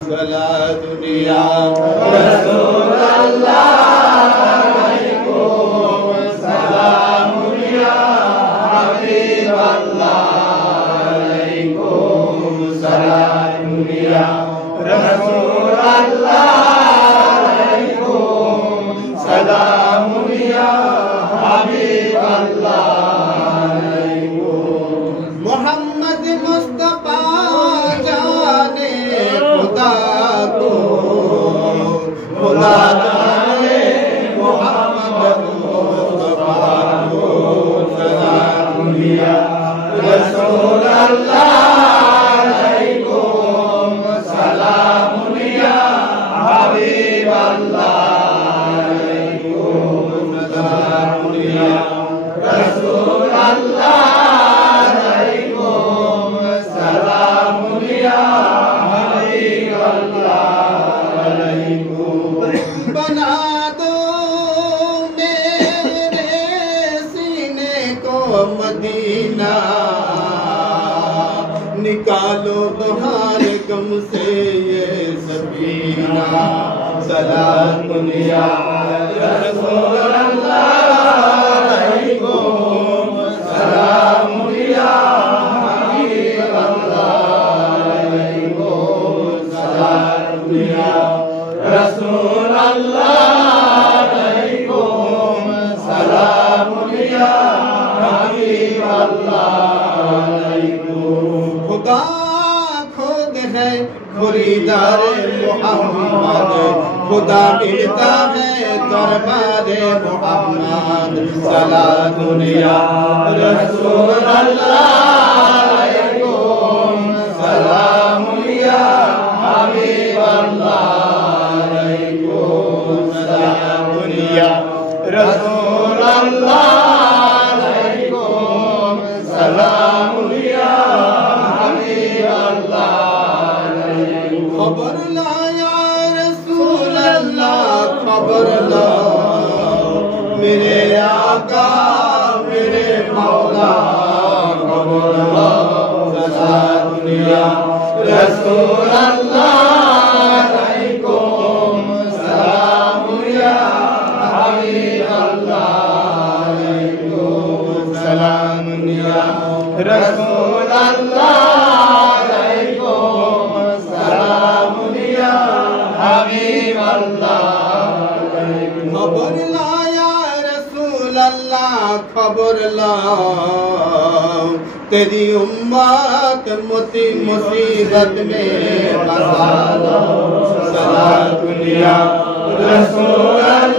सला दुनिया रसूल अल्लाह अलैकुम सलाम दुनिया हबीब अल्लाह अलैकुम सलाम दुनिया रसूल अल्लाह अलैकुम सलाम दुनिया हबीब अल्लाह अलैकुम मोहम्मद मुस्तफा जाने खुदा को खुदा जाने मोहम्मद मुस्तफा को सलाम दुनिया रसूल अल्लाह अलैकुम सलाम दुनिया हबीब अल्लाह अलैकुम सलाम दुनिया रसूल अल्लाह अलैकुम सलाम दुनिया बना दो मेरे सीने को मदीना निकालो बहार गम से ये सफीना सलाम दुनिया रसूल अल्लाह अलैकुम सलाम दुनिया हबीब अल्लाह अलैकुम सलाम दुनिया रसूल अल्लाह अलैकुम सलाम दुनिया हबीब अल्लाह अलैकुम खुदा खुद है खुरीदार मोहम्मद खुदा मिलता है दरबार मोहम्मद सलाम दुनिया रसूल अल्लाह अलैकुम सलाम दुनिया हबीब अल्लाह अलैकुम सलाम दुनिया रसूल अल्लाह अलैकुम सलाम दुनिया हबीब अल्लाह अलैकुम खबर लाया रसूल अल्लाह खबर ला मेरे आका मेरे मौला खबर ला सलाम दुनिया रसूल अल्लाह अलैकुम सलाम दुनिया हबीब अल्लाह अलैकुम सलाम दुनिया रसूल अल्लाह अलैकुम सलाम दुनिया हबीब अल्लाह खबर लाया रसूल अल्लाह खबर ला तेरी उम्मत मुसीबत में फंसा लो सलाम दुनिया रसूल